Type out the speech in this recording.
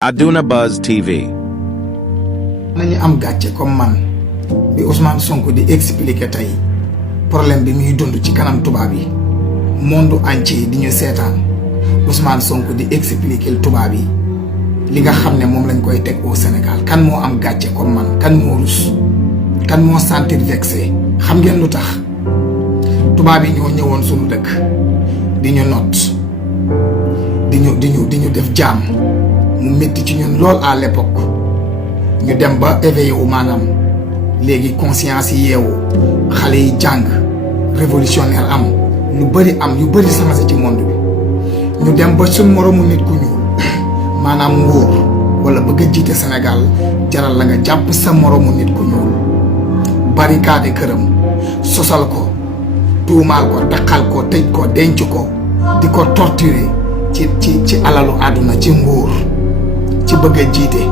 Aduna Buzz TV. nañu am gatché comme man bi Ousmane Sonko di expliquer tay problème bi muy dund ci kanam tuba bi monde entier di ñu sétane Ousmane Sonko di expliquer tuba bi li nga xamné mom lañ koy tek au Sénégal kan mo am gatché comme man kan mo rus kan mo sentir vexé xam ngeen lutax tuba bi ñoo ñëwon suñu dëkk di ñu note di ñu def jam mu metti ci ñun lool à l'époque ñu dem ba éveillé wu manam légui conscience yi yewu xalé yi jang révolutionnaire am lu bari am yu bari sama ci monde bi ñu dem ba sun moromu nit ku ñuul manam nguur wala bëgg jité Sénégal jaral la nga japp sa moromu nit ku ñuul barricade kërëm sosal ko tuumal ko takal ko tej ko denc ko diko torturer ci alalu aduna ci nguur ci bëgg jité